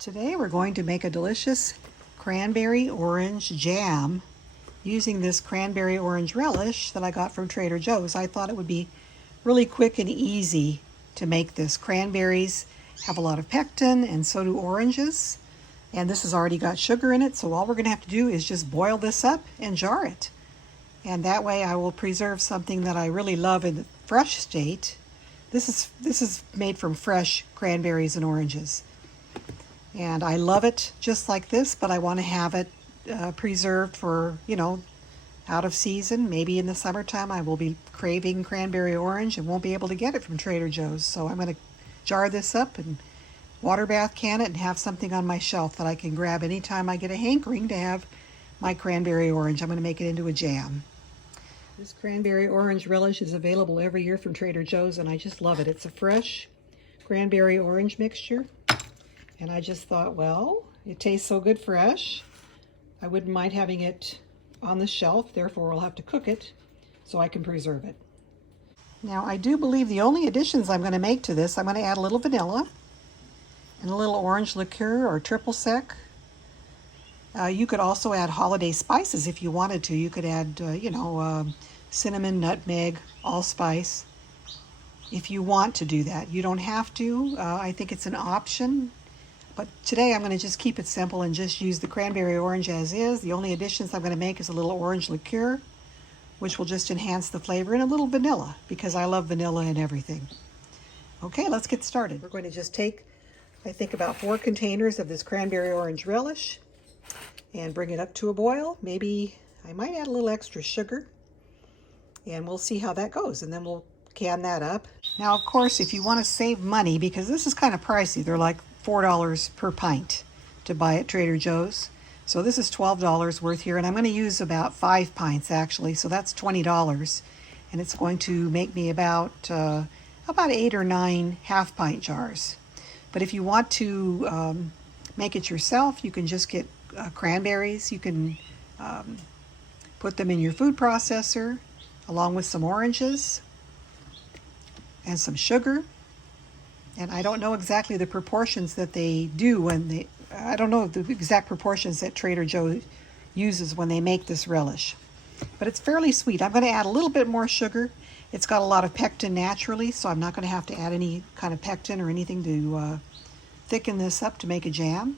Today we're going to make a delicious cranberry orange jam using this cranberry orange relish that I got from Trader Joe's. I thought it would be really quick and easy to make this. Cranberries have a lot of pectin and so do oranges. And this has already got sugar in it, so all we're going to have to do is just boil this up and jar it. And that way I will preserve something that I really love in the fresh state. This is made from fresh cranberries and oranges. And I love it just like this, but I want to have it preserved for, out of season. Maybe in the summertime I will be craving cranberry orange and won't be able to get it from Trader Joe's. So I'm going to jar this up and water bath can it and have something on my shelf that I can grab anytime I get a hankering to have my cranberry orange. I'm going to make it into a jam. This cranberry orange relish is available every year from Trader Joe's and I just love it. It's a fresh cranberry orange mixture. And I just thought, well, it tastes so good fresh. I wouldn't mind having it on the shelf, therefore I'll have to cook it so I can preserve it. Now I do believe the only additions I'm going to make to this, I'm going to add a little vanilla and a little orange liqueur or triple sec. You could also add holiday spices if you wanted to. You could add, cinnamon, nutmeg, allspice. If you want to do that. You don't have to. I think it's an option. But today I'm going to just keep it simple and just use the cranberry orange as is. The only additions I'm going to make is a little orange liqueur, which will just enhance the flavor, and a little vanilla, because I love vanilla in everything. Okay, let's get started. We're going to just take, I think, about 4 containers of this cranberry orange relish and bring it up to a boil. Maybe I might add a little extra sugar, and we'll see how that goes, and then we'll can that up. Now, of course, if you want to save money, because this is kind of pricey, they're like $4 per pint to buy at Trader Joe's. So this is $12 worth here, and I'm going to use about 5 pints actually, so that's $20, and it's going to make me about 8 or 9 half-pint jars. But if you want to make it yourself, you can just get cranberries. You can put them in your food processor along with some oranges and some sugar. And I don't know exactly the proportions that they do when I don't know the exact proportions that Trader Joe uses when they make this relish. But it's fairly sweet. I'm going to add a little bit more sugar. It's got a lot of pectin naturally, so I'm not going to have to add any kind of pectin or anything to thicken this up to make a jam.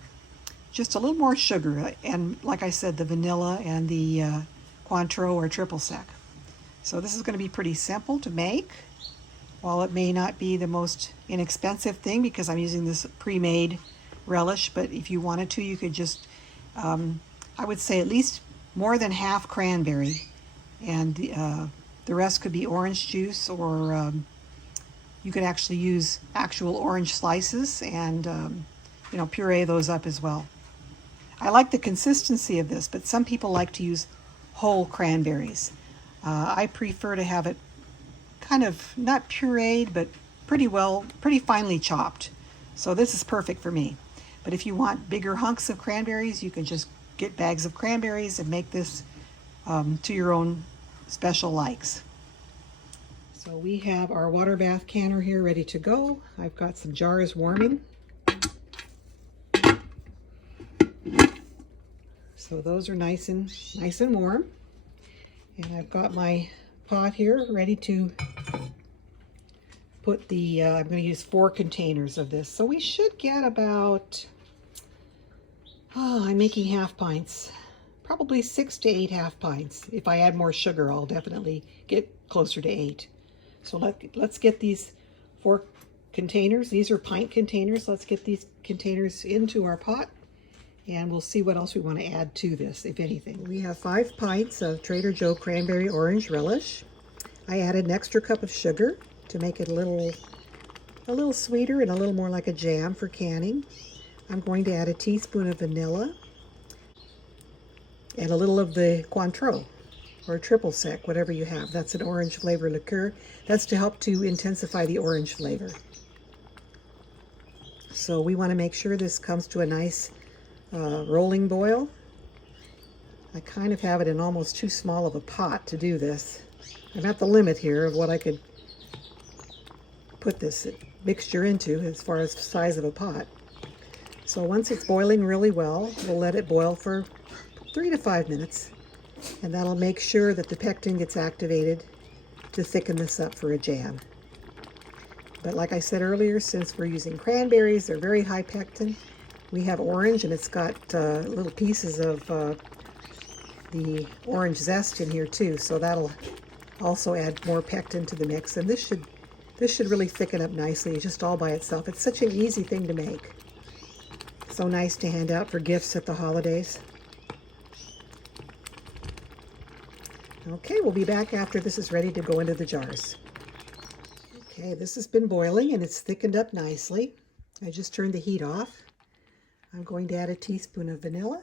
Just a little more sugar, and like I said, the vanilla and the Cointreau or triple sec. So this is going to be pretty simple to make. While it may not be the most inexpensive thing because I'm using this pre-made relish, but if you wanted to, you could just, I would say at least more than half cranberry, and the rest could be orange juice, or you could actually use actual orange slices and, puree those up as well. I like the consistency of this, but some people like to use whole cranberries. I prefer to have it kind of not pureed, but pretty finely chopped. So this is perfect for me. But if you want bigger hunks of cranberries, you can just get bags of cranberries and make this to your own special likes. So we have our water bath canner here ready to go. I've got some jars warming. So those are nice and warm. And I've got my pot here ready to put the, I'm going to use 4 containers of this. So we should get about, I'm making half pints, probably 6 to 8 half pints. If I add more sugar, I'll definitely get closer to 8. So let's get these 4 containers. These are pint containers. Let's get these containers into our pot, and we'll see what else we want to add to this, if anything. We have 5 pints of Trader Joe cranberry orange relish. I added an extra cup of sugar to make it a little sweeter and a little more like a jam for canning. I'm going to add a teaspoon of vanilla and a little of the Cointreau or triple sec, whatever you have. That's an orange flavor liqueur. That's to help to intensify the orange flavor. So we want to make sure this comes to a nice rolling boil. I kind of have it in almost too small of a pot to do this. I'm at the limit here of what I could put this mixture into as far as the size of a pot. So once it's boiling really well, we'll let it boil for 3 to 5 minutes. And that'll make sure that the pectin gets activated to thicken this up for a jam. But like I said earlier, since we're using cranberries, they're very high pectin. We have orange, and it's got little pieces of the orange zest in here too, so that'll also add more pectin to the mix. And this should really thicken up nicely just all by itself. It's such an easy thing to make. So nice to hand out for gifts at the holidays. Okay, we'll be back after this is ready to go into the jars. Okay, this has been boiling and it's thickened up nicely. I just turned the heat off. I'm going to add a teaspoon of vanilla.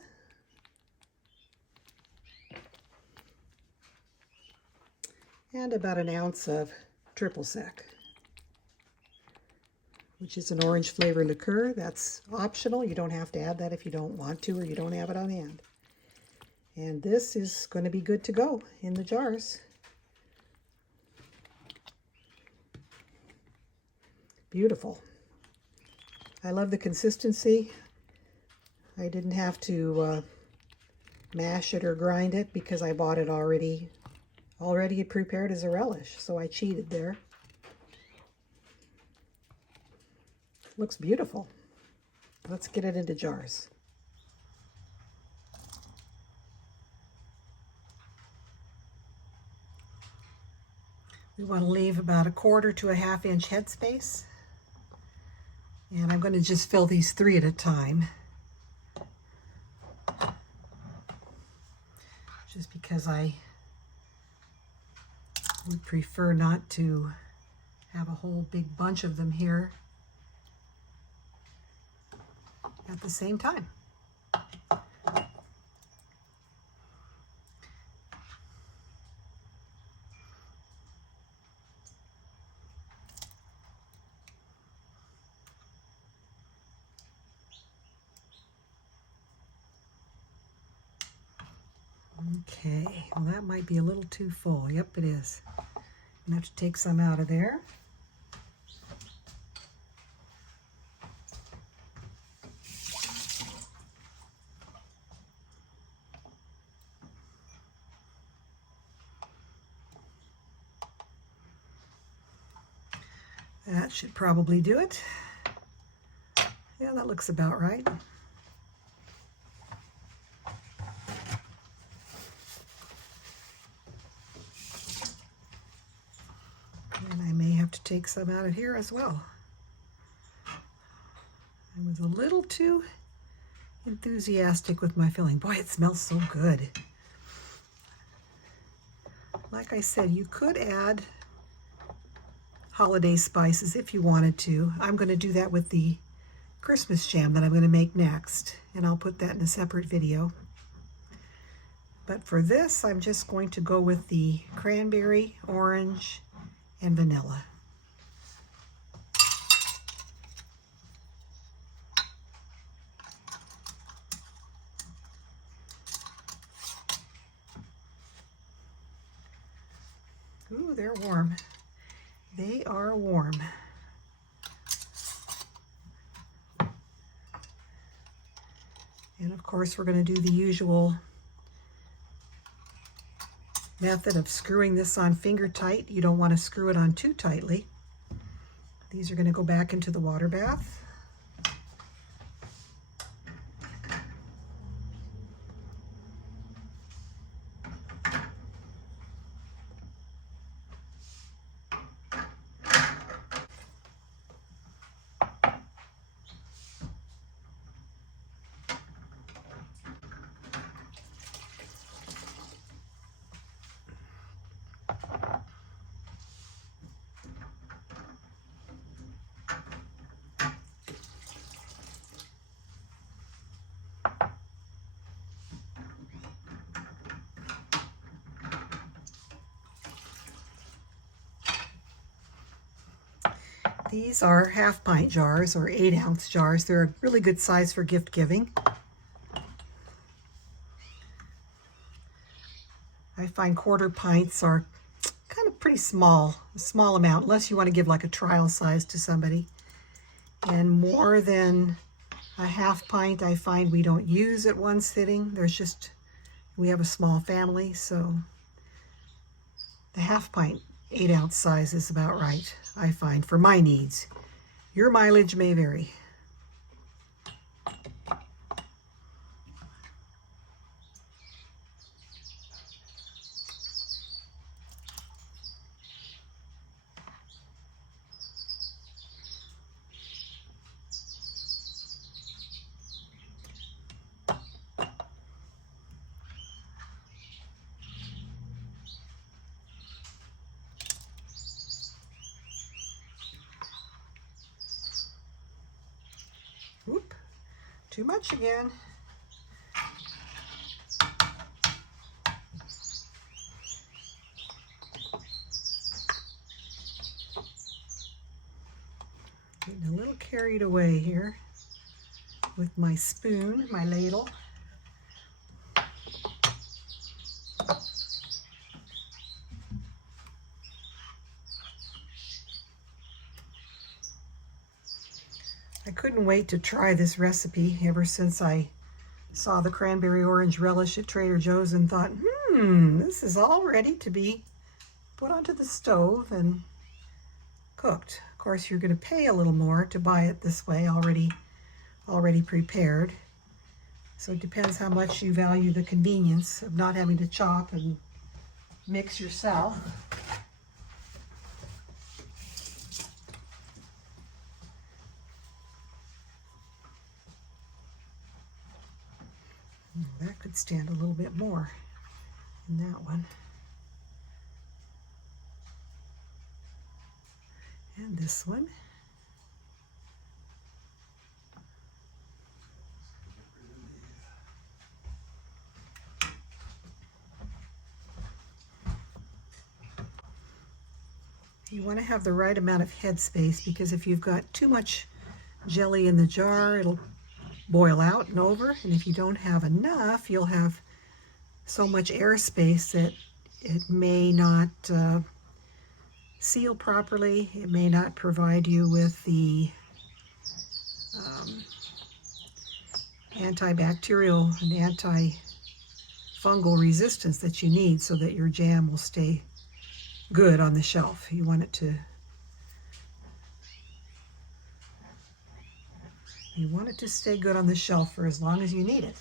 And about an ounce of triple sec, which is an orange flavor liqueur. That's optional. You don't have to add that if you don't want to or you don't have it on hand. And this is going to be good to go in the jars. Beautiful. I love the consistency. I didn't have to mash it or grind it because I bought it already prepared as a relish, so I cheated there. Looks beautiful. Let's get it into jars. We want to leave about a 1/4 to a 1/2 inch headspace. And I'm going to just fill these 3 at a time. Just because I would prefer not to have a whole big bunch of them here at the same time. Okay, well that might be a little too full. Yep, it is. I'm gonna have to take some out of there. That should probably do it. Yeah, that looks about right. And I may have to take some out of here as well. I was a little too enthusiastic with my filling. Boy, it smells so good. Like I said, you could add holiday spices if you wanted to. I'm going to do that with the Christmas jam that I'm going to make next, and I'll put that in a separate video. But for this, I'm just going to go with the cranberry, orange, and vanilla. Ooh, they're warm. They are warm. And of course, we're going to do the usual method of screwing this on finger tight. You don't want to screw it on too tightly. These are going to go back into the water bath. These are 1/2 pint jars or 8-ounce jars. They're a really good size for gift giving. I find 1/4 pints are kind of pretty small, a small amount, unless you want to give like a trial size to somebody. And more than A half pint I find we don't use at one sitting. We have a small family, so the half pint 8-ounce size is about right, I find, for my needs. Your mileage may vary. Whoop, too much again. Getting a little carried away here with my spoon, my ladle. I couldn't wait to try this recipe ever since I saw the cranberry orange relish at Trader Joe's and thought, this is all ready to be put onto the stove and cooked. Of course, you're going to pay a little more to buy it this way, already prepared. So it depends how much you value the convenience of not having to chop and mix yourself. That could stand a little bit more in that one. And this one. You want to have the right amount of headspace, because if you've got too much jelly in the jar, it'll boil out and over, and if you don't have enough, you'll have so much airspace that it may not seal properly. It may not provide you with the antibacterial and antifungal resistance that you need so that your jam will stay good on the shelf. You want it to stay good on the shelf for as long as you need it.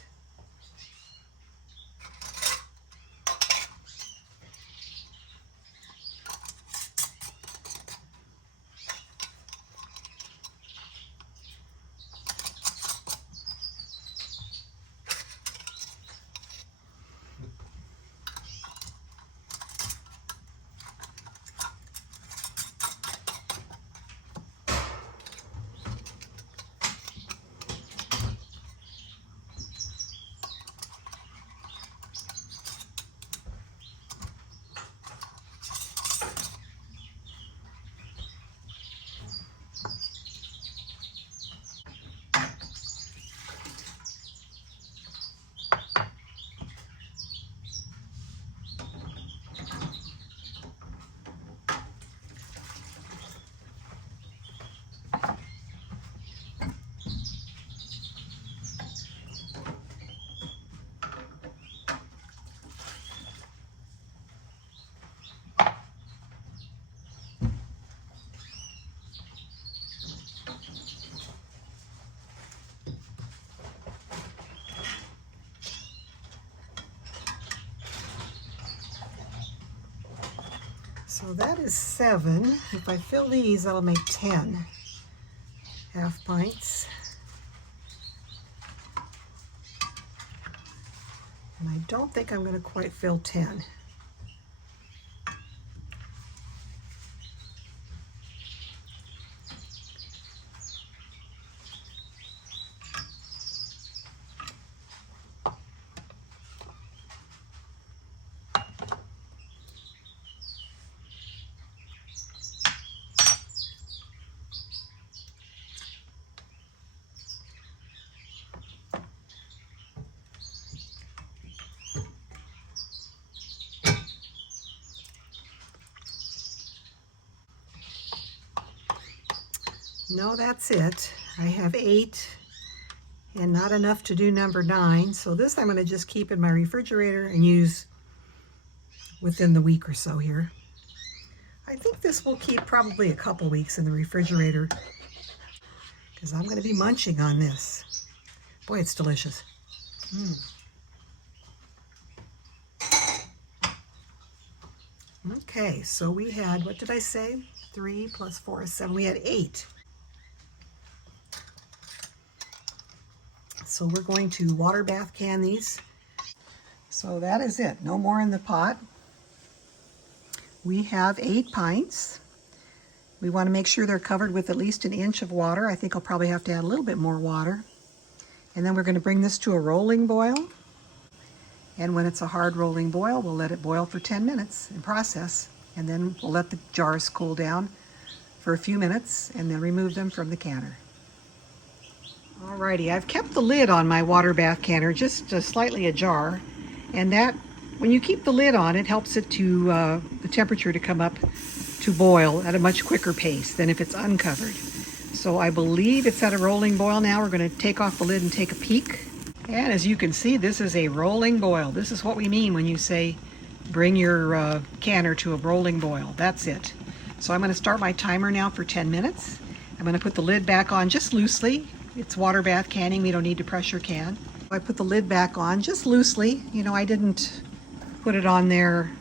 So that is 7. If I fill these, that'll make 10 half pints. And I don't think I'm going to quite fill 10. No, that's it. I have 8 and not enough to do number 9. So this I'm going to just keep in my refrigerator and use within the week or so here. I think this will keep probably a couple weeks in the refrigerator because I'm going to be munching on this. Boy, it's delicious. Okay, so we had, what did I say? 3 plus 4 is 7. We had 8. So we're going to water bath can these. So that is it. No more in the pot. We have 8 pints. We want to make sure they're covered with at least an inch of water. I think I'll probably have to add a little bit more water. And then we're going to bring this to a rolling boil. And when it's a hard rolling boil, we'll let it boil for 10 minutes and process. And then we'll let the jars cool down for a few minutes and then remove them from the canner. Alrighty, I've kept the lid on my water bath canner just slightly ajar. And that, when you keep the lid on, it helps it to, the temperature to come up to boil at a much quicker pace than if it's uncovered. So I believe it's at a rolling boil now. We're going to take off the lid and take a peek. And as you can see, this is a rolling boil. This is what we mean when you say bring your canner to a rolling boil. That's it. So I'm going to start my timer now for 10 minutes. I'm going to put the lid back on just loosely. It's water bath canning. We don't need to pressure can. I put the lid back on just loosely. You know, I didn't put it on there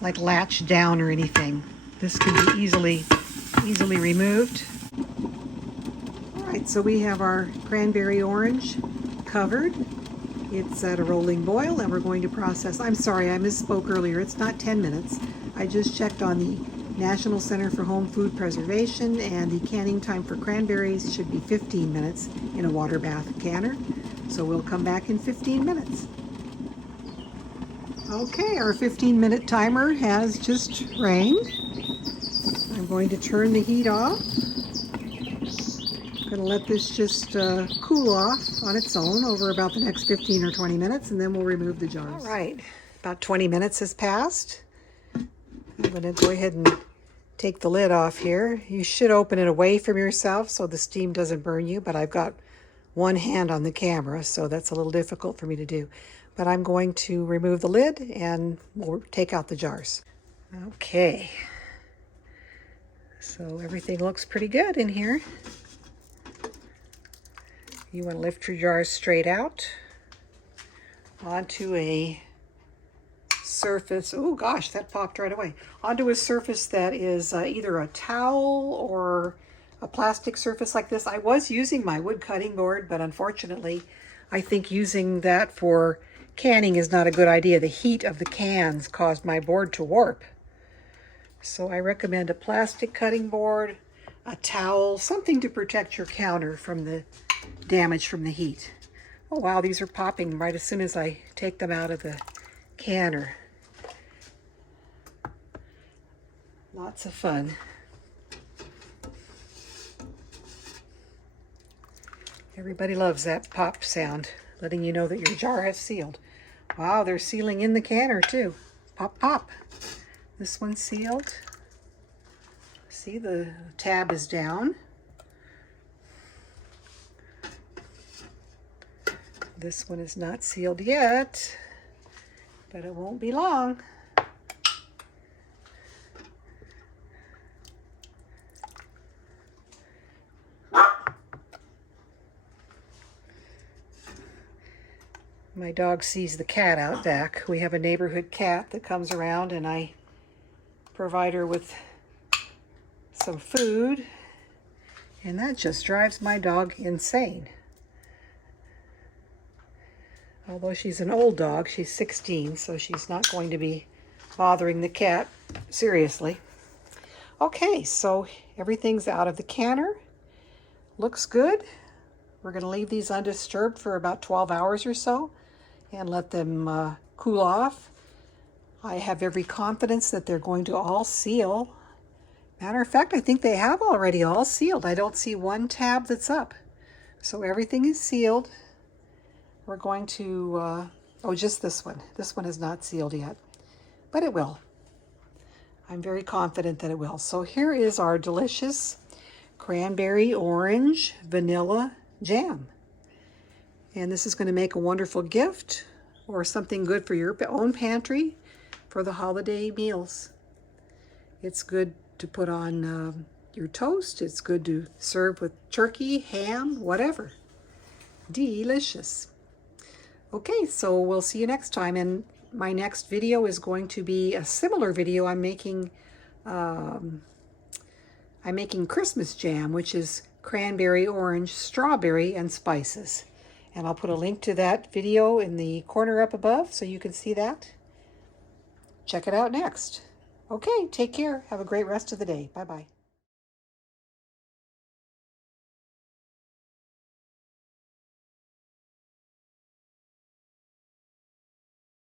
like latched down or anything. This can be easily removed. All right, so we have our cranberry orange covered. It's at a rolling boil and we're going to process. I'm sorry, I misspoke earlier. It's not 10 minutes. I just checked on the National Center for Home Food Preservation and the canning time for cranberries should be 15 minutes in a water bath canner. So we'll come back in 15 minutes. Okay, our 15-minute timer has just rang. I'm going to turn the heat off. I'm going to let this just cool off on its own over about the next 15 or 20 minutes, and then we'll remove the jars. All right, about 20 minutes has passed. I'm going to go ahead and take the lid off here. You should open it away from yourself so the steam doesn't burn you, but I've got one hand on the camera, so that's a little difficult for me to do. But I'm going to remove the lid and we'll take out the jars. Okay, so everything looks pretty good in here. You want to lift your jars straight out onto a surface. Oh gosh, that popped right away. Onto a surface that is either a towel or a plastic surface like this. I was using my wood cutting board, but unfortunately, I think using that for canning is not a good idea. The heat of the cans caused my board to warp. So I recommend a plastic cutting board, a towel, something to protect your counter from the damage from the heat. Oh wow, these are popping right as soon as I take them out of the canner. Lots of fun. Everybody loves that pop sound, letting you know that your jar has sealed. Wow, they're sealing in the canner too. Pop, pop. This one's sealed. See, the tab is down. This one is not sealed yet, but it won't be long. My dog sees the cat out back. We have a neighborhood cat that comes around and I provide her with some food, and that just drives my dog insane. Although she's an old dog, she's 16, so she's not going to be bothering the cat seriously. Okay, so everything's out of the canner. Looks good. We're going to leave these undisturbed for about 12 hours or so and let them cool off. I have every confidence that they're going to all seal. Matter of fact, I think they have already all sealed. I don't see one tab that's up. So everything is sealed. We're going to, oh, just this one. This one is not sealed yet, but it will. I'm very confident that it will. So here is our delicious cranberry orange vanilla jam. And this is going to make a wonderful gift or something good for your own pantry for the holiday meals. It's good to put on your toast. It's good to serve with turkey, ham, whatever. Delicious. Okay, so we'll see you next time. And my next video is going to be a similar video. I'm making Christmas jam, which is cranberry, orange, strawberry, and spices. And I'll put a link to that video in the corner up above so you can see that. Check it out next. Okay, take care. Have a great rest of the day. Bye-bye.